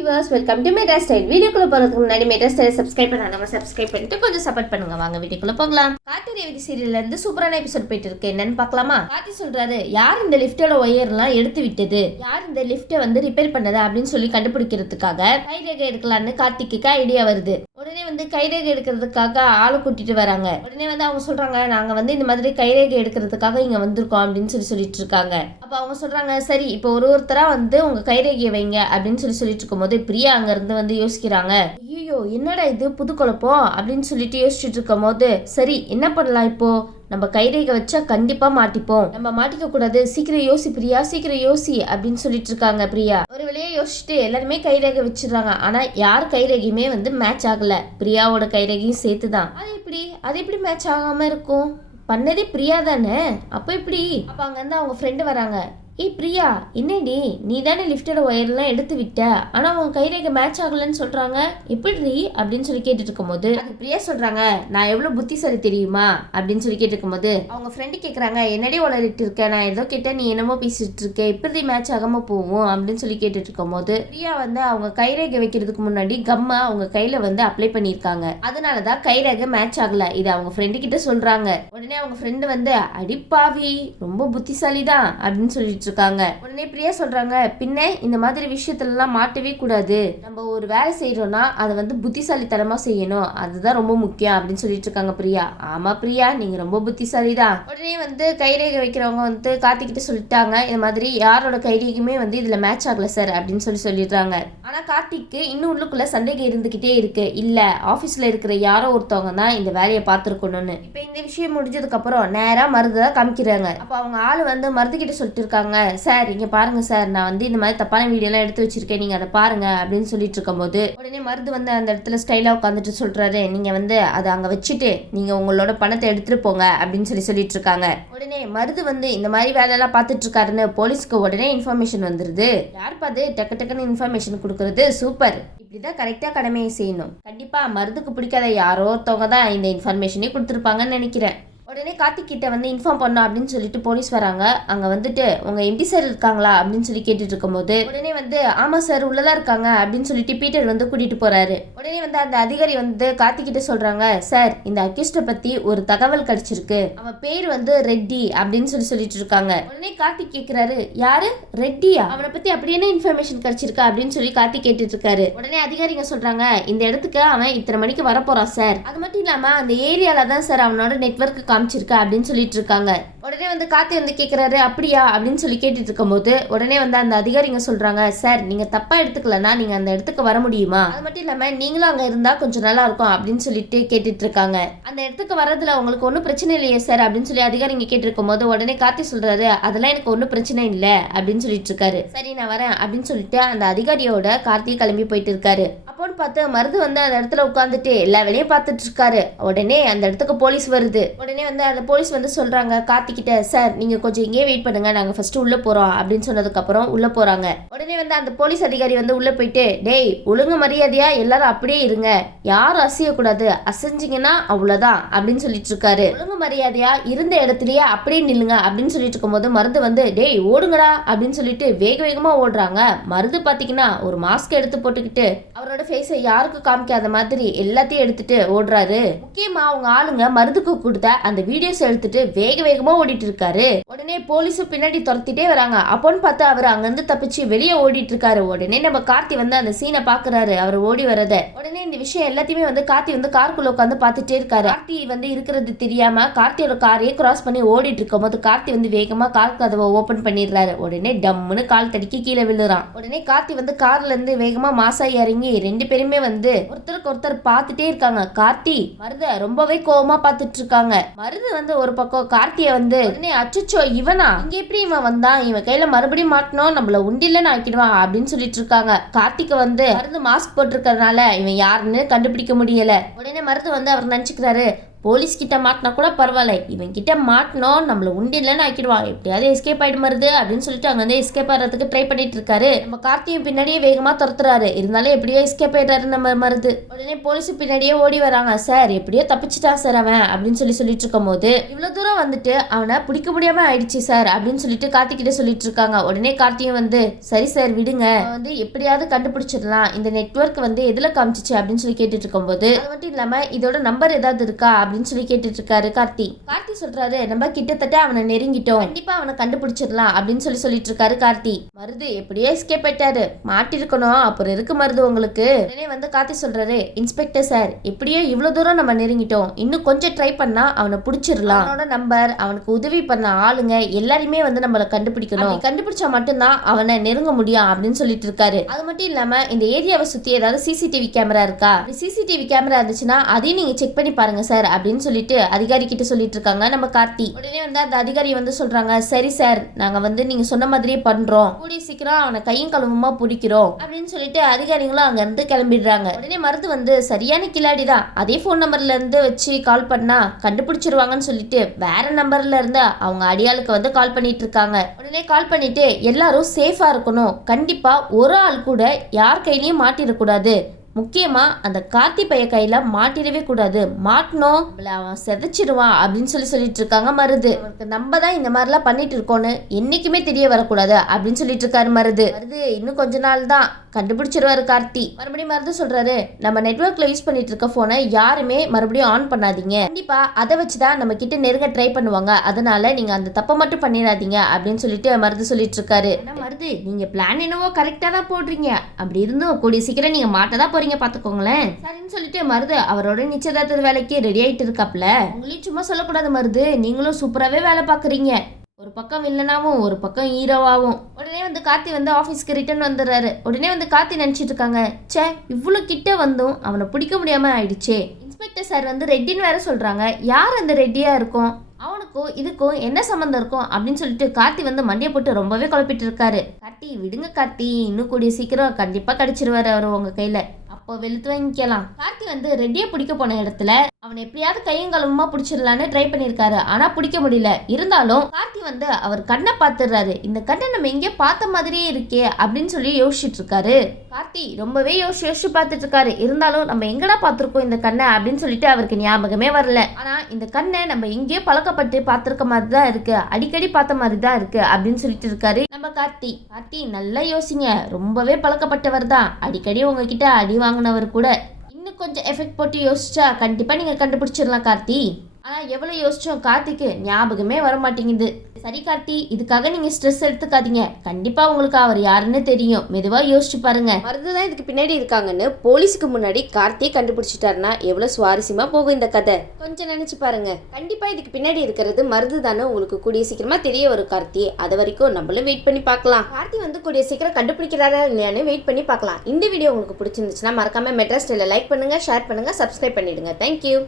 Viewers, welcome to metro style. வீடியோக்குள்ள போறதுக்கு முன்னாடி மெட்ரா ஸ்டைல் சப்ஸ்கிரைப் பண்ணாம சப்ஸ்கிரைப் பண்ணிட்டு கொஞ்சம் சப்போர்ட் பண்ணுங்க. வாங்க வீடியோக்குள்ள போகலாம். கார்த்தி ரேவதி சீரியல்ல இருந்து சூப்பரான எபிசோட் போயிட்டு இருக்கு. என்னன்னு பார்க்கலாமா? கார்த்தி சொல்றாரு, யார் இந்த லிஃப்டோட ஒயர்லாம் எடுத்து விட்டது, யார் இந்த லிஃப்ட்டை வந்து ரிப்பேர் பண்ணது அப்படின்னு சொல்லி கண்டுபிடிக்கிறதுக்காக கைரேகை எடுக்கலான்னு கார்த்திக்கு ஐடியா வருது. உடனே வந்து கைரேகை எடுக்கிறதுக்காக ஆளை கூட்டிட்டு வராங்க. உடனே வந்து அவங்க சொல்றாங்க, நாங்க வந்து இந்த மாதிரி கைரேகை எடுக்கிறதுக்காக இங்க வந்திருக்கோம் அப்படின்னு சொல்லிட்டு இருக்காங்க. அப்ப அவங்க சொல்றாங்க, சரி இப்போ ஒருத்தரா வந்து உங்க கைரேகையை வைங்க அப்படின்னு சொல்லிட்டு இருக்கும்போது பிரியா அங்க இருந்து வந்து யோசிக்கிறாங்க. ஐயோ என்னடா இது புது குழப்பம் அப்படின்னு சொல்லிட்டு யோசிச்சுட்டு இருக்கும் போது, சரி என்ன பண்ணலாம், இப்போ நம்ம கைரேகை வச்சா கண்டிப்பா மாட்டிப்போம், நம்ம மாட்டிக்க கூடாது, சீக்கிரம் யோசி பிரியா, சீக்கிரம் யோசி அப்படின்னு சொல்லிட்டு இருக்காங்க பிரியா. ஒரு வழியா யோசிச்சுட்டு எல்லாருமே கைரேகை வச்சிடறாங்க. ஆனா யார் கைரேகையுமே வந்து மேட்ச் ஆகல. பிரியாவோட கைரேகையும் சேர்த்துதான். அது எப்படி மேட்ச் ஆகாம இருக்கும்? பண்ணதே பிரியா தானே, அப்போ இப்படி? அப்ப அங்க இருந்து அவங்க ஃப்ரெண்டு வராங்க. ஏய் பிரியா, என்னடி நீ தானே லிஃப்டோட ஒயர்லாம் எடுத்து விட்ட, ஆனா அவங்க கைரேகை மேட்ச் ஆகலன்னு சொல்றாங்க, எப்படி அப்படின்னு சொல்லி கேட்டுட்டு இருக்கும் போது அது பிரியா சொல்றாங்க, நான் எவ்வளவு புத்திசாலி தெரியுமா அப்படின்னு சொல்லி கேட்டு இருக்கும் போது அவங்க ஃப்ரெண்டு கேக்குறாங்க, என்னடி உளறிட்டு இருக்க, நான் ஏதோ கேட்ட நீ என்னமோ பேசிட்டு இருக்க, எப்படி மேட்ச் ஆகாம போவோம் அப்படின்னு சொல்லி கேட்டுட்டு இருக்கும் போது பிரியா வந்து அவங்க கைரேகை வைக்கிறதுக்கு முன்னாடி கம்மா அவங்க கையில வந்து அப்ளை பண்ணிருக்காங்க, அதனாலதான் கைரேகை மேட்ச் ஆகல. இது அவங்க ஃப்ரெண்டு கிட்ட சொல்றாங்க. உடனே அவங்க ஃப்ரெண்டு வந்து, அடிப்பாவி ரொம்ப புத்திசாலி தான் அப்படின்னு சொல்லிட்டு இருக்காங்க. உடனே பிரியா சொல்றாங்க, பின்ன இந்த மாதிரி விஷயத்துல எல்லாம் மாட்டவே கூடாது, நம்ம ஒரு வேலை செய்யறோம்னா அதை வந்து புத்திசாலித்தனமா செய்யணும், அதுதான் ரொம்ப முக்கியம் அப்படின்னு சொல்லிட்டு இருக்காங்க பிரியா. ஆமா பிரியா, நீங்க ரொம்ப புத்திசாலி தான். உடனே வந்து கைரேகை வைக்கிறவங்க வந்து கார்த்திகிட்ட சொல்லிட்டாங்க, இந்த மாதிரி யாரோட கைரேகையுமே வந்து இதுல மேட்ச் ஆகல சார் அப்படின்னு சொல்லிடுறாங்க. ஆனா கார்த்திக்கு இன்னும் உள்ளுக்குள்ள சந்தேகம் இருந்துகிட்டே இருக்கு, இல்ல ஆபீஸ்ல இருக்கிற யாரோ ஒருத்தவங்க தான் இந்த வேலையை பார்த்துருக்கணும்னு. இப்ப இந்த விஷயம் முடிஞ்சதுக்கு அப்புறம் நேரா மருந்துதான் காமிக்கிறாங்க. அப்ப அவங்க ஆளு வந்து மருந்து கிட்ட சொல்லிட்டு இருக்காங்க, சார் இங்க பாருங்க சார், நான் வந்து இந்த மாதிரி தப்பான வீடியோ எல்லாம் எடுத்து வச்சிருக்கேன், நீங்க அதை பாருங்க அப்படின்னு சொல்லிட்டு இருக்கும் போது உடனே மருது வந்து அந்த இடத்துல ஸ்டைலா உட்காந்துட்டு சொல்றாரு, நீங்க வந்து அதை அங்க வச்சுட்டு நீங்க உங்களோட பணத்தை எடுத்துட்டு போங்க அப்படின்னு சொல்லிட்டு இருக்காங்க. உடனே மருது வந்து இந்த மாதிரி வேலை எல்லாம் பார்த்துட்டு இருக்காருன்னு போலீஸ்க்கு உடனே இன்ஃபர்மேஷன் வந்துருது. யார் பார்த்து டக்குன்னு இன்ஃபர்மேஷன் கொடுக்கறது, சூப்பர், இப்படிதான் கரெக்டா கடமையை செய்யணும். கண்டிப்பா மருதுக்கு பிடிக்காத யாரோ ஒருத்தவங்க தான் இந்த இன்ஃபர்மேஷனே கொடுத்துருப்பாங்கன்னு நினைக்கிறேன். உடனே கார்த்திக் கிட்ட வந்து இன்ஃபார்ம் பண்ணோம் அப்படின்னு சொல்லிட்டு போலீஸ் வராங்க. அங்க வந்துட்டு உங்க எம்பி சார் இருக்காங்களா அப்படின்னு சொல்லி கேட்டுட்டு இருக்கும் போது உடனே வந்து ஆமா சார் உள்ளதா இருக்காங்க அப்படின்னு சொல்லிட்டு பீட்டர் வந்து கூட்டிட்டு போறாரு. உடனே வந்து அந்த அதிகாரி வந்து கார்த்திக் கிட்ட சொல்றாங்க, சார் இந்த அக்யூஸ்ட பத்தி ஒரு தகவல் கிடைச்சிருக்கு, அவன் பேர் வந்து ரெட்டி அப்படின்னு சொல்லிட்டு இருக்காங்க. உடனே கார்த்திக் கேக்குறாரு, யாரு ரெட்டியா, அவனை பத்தி அப்படி என்ன இன்ஃபர்மேஷன் கிடைச்சிருக்கா அப்படின்னு சொல்லி கார்த்திக் கேட்டுட்டு இருக்காரு. உடனே அதிகாரிங்க சொல்றாங்க, இந்த இடத்துக்கு அவன் இத்தனை மணிக்கு வரப்போறான் சார், அது மட்டும் இல்லாம அந்த ஏரியால தான் சார் அவனோட நெட்வொர்க் காமிச்சிருக்க அப்படின்னு சொல்லிட்டு இருக்காங்க. உடனே வந்து கார்த்தி வந்து கேக்குறாரு, அப்படியா அப்படின்னு சொல்லி கேட்டுட்டு இருக்கும் போது உடனே வந்து அந்த அதிகாரிங்க சொல்றாங்க, சார் நீங்க தப்பா எடுத்துக்கலன்னா நீங்க அந்த இடத்துக்கு வர முடியுமா, அது மட்டும் இல்லாம நீங்களும் அங்க இருந்தா கொஞ்சம் நல்லா இருக்கும் அப்படின்னு சொல்லிட்டு கேட்டுட்டு இருக்காங்க. அந்த இடத்துக்கு வரதுல உங்களுக்கு ஒன்றும் பிரச்சனை இல்லையே சார் அப்படின்னு சொல்லி அதிகாரிங்க கேட்டிருக்கும் போது உடனே கார்த்தி சொல்றாரு, அதெல்லாம் எனக்கு ஒன்றும் பிரச்சனை இல்லை அப்படின்னு சொல்லிட்டு இருக்காரு. சரி நான் வரேன் அப்படின்னு சொல்லிட்டு அந்த அதிகாரியோட கார்த்தி கிளம்பி போயிட்டு இருக்காரு. அப்போன்னு பார்த்து மருது வந்து அந்த இடத்துல உட்காந்துட்டு எல்லா வேலையும் பார்த்துட்டு இருக்காரு. உடனே அந்த இடத்துக்கு போலீஸ் வருது. உடனே வந்து அந்த போலீஸ் வந்து சொல்றாங்க கார்த்திகிட்ட, சார் நீங்க கொஞ்சம் இங்கே வெயிட் பண்ணுங்க, நாங்க ஃபர்ஸ்ட் உள்ள போறோம் அப்படின்னு சொன்னதுக்கு அப்புறம் உள்ள போறாங்க. உடனே வந்து அந்த போலீஸ் அதிகாரி வந்து உள்ள போயிட்டு, டேய் ஒழுங்கு மரியாதையா எல்லாரும் அப்படியே இருங்க, யாரும் அசையக்கூடாது, அசைஞ்சிங்கன்னா அவ்வளவுதான் அப்படின்னு சொல்லிட்டு இருக்காரு. ஒழுங்கு மரியாதையா இருந்த இடத்துலயே அப்படியே நில்லுங்க அப்படின்னு சொல்லிட்டு இருக்கும் போது மருது வந்து, டேய் ஓடுங்கடா அப்படின்னு சொல்லிட்டு வேகமா ஓடுறாங்க. மருது பாத்தீங்கன்னா ஒரு மாஸ்க் எடுத்து போட்டுக்கிட்டு அவரோட ஃபேஸை யாருக்கும் காமிக்காத மாதிரி எல்லாத்தையும் எடுத்துட்டு ஓடுறாரு. முக்கியமா அவங்க ஆளுங்க மருதுக்கு கொடுத்த அந்த வீடியோஸ் எடுத்துட்டு வேகமா ஓடிட்டு இருக்காரு. உடனே போலீஸும் பின்னாடி துரத்திட்டே வராங்க. அப்போன்னு பார்த்து அவர் அங்கிருந்து தப்பிச்சு வெளியே ஓடிட்டு இருக்காரு. உடனே நம்ம கார்த்தி வந்து அந்த சீனை பாக்குறாரு, அவர் ஓடி வரத. உடனே இந்த விஷயம் எல்லாத்தையுமே வந்து கார்த்தி வந்து காருக்குள்ள உட்காந்து பார்த்துட்டே இருக்காரு. கார்த்தி வந்து இருக்கிறது தெரியாம கார்த்தியோட காரையே கிராஸ் பண்ணி ஓடிட்டு இருக்கும் போது கார்த்தி வந்து வேகமா கார் கதவை ஓபன் பண்ணிடுறாரு. உடனே டம்முன்னு கால் தடிக்கி கீழே விழுறான். உடனே கார்த்தி வந்து கார்ல இருந்து வேகமா மாசா இறங்கி ரெண்டு பேருமே வந்து ஒருத்தருக்கு ஒருத்தர் பார்த்துட்டே இருக்காங்க. கார்த்தி மருத ரொம்பவே கோவமா பார்த்துட்டு இருக்காங்க. மருது வந்து ஒரு பக்கம் கார்த்திய வந்து உடனே அச்சச்சோ இவனா, இங்க எப்படி இவன் வந்தான், இவன் கையில மறுபடியும் மாட்டணும், நம்மள உண்டிலன்னு ஆக்கிடுவான் அப்படின்னு சொல்லிட்டு இருக்காங்க. கார்த்திக்கு வந்து மருது மாஸ்க் போட்டிருக்கறனால இவன் யாருன்னு கண்டுபிடிக்க முடியல. உடனே மருது வந்து அவர் நினைச்சுக்கிறாரு, போலீஸ் கிட்ட மாட்டினா கூட பரவாயில்ல, இவன் கிட்ட மாட்டினோம் நம்மள உண்டியலன்னு ஆக்கிடுவான், எப்படியாவது எஸ்கேப் ஆயிடு மருது அப்படின்னு சொல்லிட்டு அங்க வந்து எஸ்கேப் ஆகிறதுக்கு ட்ரை பண்ணிட்டு இருக்காரு. நம்ம கார்த்தியும் பின்னாடியே வேகமா துரத்துறாரு. இருந்தாலும் எப்படியோ எஸ்கேப் ஆயிடுறாரு நம்ம மருது. உடனே போலீஸ் பின்னாடியே ஓடி வராங்க. சார் எப்படியோ தப்பிச்சிட்டான் சார் அவன் அப்படின்னு சொல்லிட்டு இருக்கும் போது இவ்வளவு தூரம் வந்துட்டு அவனை பிடிக்க முடியாம ஆயிடுச்சு சார் அப்படின்னு சொல்லிட்டு கார்த்தி கிட்ட சொல்லிட்டு இருக்காங்க. உடனே கார்த்தியும் வந்து சரி சார் விடுங்க, வந்து எப்படியாவது கண்டுபிடிச்சிடலாம், இந்த நெட்வொர்க் வந்து எதுல காமிச்சிச்சு அப்படின்னு சொல்லி கேட்டுட்டு இருக்கும் போது அது மட்டும் இல்லாம இதோட நம்பர் ஏதாவது இருக்கா அப்படின்னு சொல்லி கேட்டுட்டு இருக்காரு கார்த்தி. கார்த்தி சொல்றாரு நம்ம கிட்டத்தட்ட அவனை நெருங்கிட்டோம், கண்டிப்பா அவனை கண்டுபிடிச்சிடலாம் அப்படின்னு சொல்லிட்டு இருக்காரு கார்த்தி. மருது எப்படியோ எஸ்கேப் ஆயிட்டாரு, மாட்டிருக்கணும் அப்புறம் இருக்கு மருது உங்களுக்கு. உடனே வந்து கார்த்தி சொல்றாரு இன்ஸ்பெக்டர் சார் எப்படியோ இவ்வளவு தூரம் நம்ம நெருங்கிட்டோம், இன்னும் கொஞ்சம் ட்ரை பண்ணா அவனை பிடிச்சிடலாம், அவனோட நம்பர் அவனுக்கு உதவி பண்ண ஆளுங்க எல்லாருமே வந்து நம்மள கண்டுபிடிக்கணும், கண்டுபிடிச்சா மட்டும்தான் அவனை நெருங்க முடியும் அப்படின்னு சொல்லிட்டு இருக்காரு. அது மட்டும் இல்லாம இந்த ஏரியாவை சுத்தி ஏதாவது சிசிடிவி கேமரா இருக்கா, சிசிடிவி கேமரா இருந்துச்சுன்னா அதையும் நீங்க செக் பண்ணி பாருங்க சார் அப்படின்னு சொல்லிட்டு அதிகாரி கிட்ட சொல்லிட்டு இருக்காங்க நம்ம கார்த்தி. உடனே வந்து அந்த அதிகாரி வந்து சொல்றாங்க சரி சார் நாங்க வந்து நீங்க சொன்ன மாதிரியே பண்றோம், கூடிய சீக்கிரம் அவனை கையும் கழுவுமா பிடிக்கிறோம் அப்படின்னு சொல்லிட்டு அதிகாரிகளும் அங்க இருந்து கிளம்பிடுறாங்க. உடனே மருது வந்து சரியான கில்லாடி தான், அதே போன் நம்பர்ல இருந்து வச்சு கால் பண்ணா கண்டுபிடிச்சிருவாங்கன்னு சொல்லிட்டு வேற நம்பர்ல இருந்து அவங்க அடியாளுக்கு வந்து கால் பண்ணிட்டு இருக்காங்க. உடனே கால் பண்ணிட்டு எல்லாரும் சேஃபா இருக்கணும், கண்டிப்பா ஒரு ஆள் கூட யார் கையிலயும் மாட்டிடக்கூடாது, முக்கியமா அந்த கார்த்தி பைய கையில மாட்டிடவே கூடாது, மாட்டினோம் அவன் செதைச்சிடுவான் அப்படின்னு சொல்லிட்டு இருக்காங்க மருது. அவனுக்கு நம்ம தான் இந்த மாதிரிலாம் பண்ணிட்டு இருக்கோன்னு என்னைக்குமே தெரிய வரக்கூடாது அப்படின்னு சொல்லிட்டு இருக்காரு மருது. இன்னும் கொஞ்ச நாள் தான் கண்டுபிடிச்சிருவாரு கார்த்தி. மறுபடியும் மருது சொல்றாரு நம்ம நெட்வொர்க்ல யூஸ் பண்ணிட்டு இருக்க போனை யாருமே மறுபடியும் ஆன் பண்ணாதீங்க, கண்டிப்பா அதை வச்சுதான் நம்ம கிட்ட நெருங்க ட்ரை பண்ணுவாங்க, அதனால நீங்க அந்த தப்பை மட்டும் பண்ணிடாதீங்க அப்படின்னு சொல்லிட்டு மருது சொல்லிட்டு இருக்காரு. மருது நீங்க பிளான் என்னவோ கரெக்டா தான் போடுறீங்க, அப்படி இருந்தும் கூடிய சீக்கிரம் நீங்க மாட்டதான் போறீங்க பாத்துக்கோங்களேன் சரின்னு சொல்லிட்டு மருது அவரோட நிச்சயதார்த்த வேலைக்கு ரெடி ஆயிட்டு இருக்காப்ல. உங்களையும் சும்மா சொல்லக்கூடாது மருது, நீங்களும் சூப்பராகவே வேலை பார்க்குறீங்க, ஒரு பக்கம் வில்லனாவும் ஒரு பக்கம் ஹீரோவாவும். உடனே வந்து கார்த்தி வந்து ஆஃபீஸ்க்கு ரிட்டர்ன் வந்துடுறாரு. உடனே வந்து கார்த்தி நினச்சிட்டு இருக்காங்க சே இவ்வளோ கிட்ட வந்தும் அவனை பிடிக்க முடியாம ஆயிடுச்சே, இன்ஸ்பெக்டர் சார் வந்து ரெட்டின்னு வேற சொல்றாங்க, யார் அந்த ரெட்டியா இருக்கும், அவனுக்கும் இதுக்கும் என்ன சம்மந்தம் இருக்கும் அப்படின்னு சொல்லிட்டு கார்த்தி வந்து மண்டியை போட்டு ரொம்பவே குழப்பிட்டு இருக்காரு. கார்த்தி விடுங்க கார்த்தி, இன்னும் கூடிய சீக்கிரம் கண்டிப்பா கிடைச்சிருவாரு அவரு உங்க கையில, அப்போ வெளுத்து வாங்கிக்கலாம். கார்த்தி வந்து ரெட்டியை பிடிக்க போன இடத்துல அவனை எப்படியாவது கையங்காலமா பிடிச்சிடலான்னு ட்ரை பண்ணிருக்காரு, ஆனா பிடிக்க முடியல. இருந்தாலும் கார்த்தி வந்து அவர் கண்ணை பார்த்துடுறாரு, இந்த கண்ணை நம்ம எங்கேயோ பார்த்த மாதிரியே இருக்கே அப்படின்னு சொல்லி யோசிச்சுட்டு இருக்காரு. கார்த்தி ரொம்பவே யோசிச்சு பார்த்துட்டு இருக்காரு. இருந்தாலும் நம்ம எங்கடா பார்த்துருக்கோம் இந்த கண்ணை அப்படின்னு சொல்லிட்டு அவருக்கு ஞாபகமே வரல. ஆனா இந்த கண்ணை நம்ம எங்கேயோ பழக்கப்பட்டு பார்த்துருக்க மாதிரி தான் இருக்கு, அடிக்கடி பார்த்த மாதிரி தான் இருக்கு அப்படின்னு சொல்லிட்டு இருக்காரு நம்ம கார்த்தி. கார்த்தி நல்லா யோசிங்க, ரொம்பவே பழக்கப்பட்டவர் தான், அடிக்கடி உங்ககிட்ட அடி வாங்கினவர் கூட, இன்னும் கொஞ்சம் எஃபெக்ட் போட்டு யோசிச்சா கண்டிப்பா நீங்க கண்டுபிடிச்சிடலாம் கார்த்தி. ஆனா எவ்வளவு யோசிச்சோம் கார்த்திக்கு ஞாபகமே வர மாட்டேங்குது. சரி கார்த்தி இதுக்காக நீங்க ஸ்ட்ரெஸ் எடுத்துக்காதீங்க, கண்டிப்பா உங்களுக்கு அவர் யாருன்னு தெரியும், மெதுவா யோசிச்சு பாருங்க. மருதுதான் இதுக்கு பின்னாடி இருக்காங்கன்னு போலீஸுக்கு முன்னாடி கார்த்தியை கண்டுபிடிச்சிட்டாருன்னா எவ்வளவு சுவாரஸ்யமா போகும் இந்த கதை, கொஞ்சம் நினைச்சு பாருங்க. கண்டிப்பா இதுக்கு பின்னாடி இருக்கிறது மருது தானே உங்களுக்கு கூடிய சீக்கிரமா தெரிய வரும் கார்த்தி, அது வரைக்கும் நம்மளும் வெயிட் பண்ணி பார்க்கலாம். கார்த்தி வந்து கூடிய சீக்கிரம் கண்டுபிடிக்கிறாரா இல்லையான்னு வெயிட் பண்ணி பார்க்கலாம். இந்த வீடியோ உங்களுக்கு பிடிச்சிருந்துச்சுன்னா மறக்காம மெட்ராஸ் ஸ்டைல லைக் பண்ணுங்க, ஷேர் பண்ணுங்க, சப்ஸ்கிரைப் பண்ணிடுங்க. தேங்க்யூ.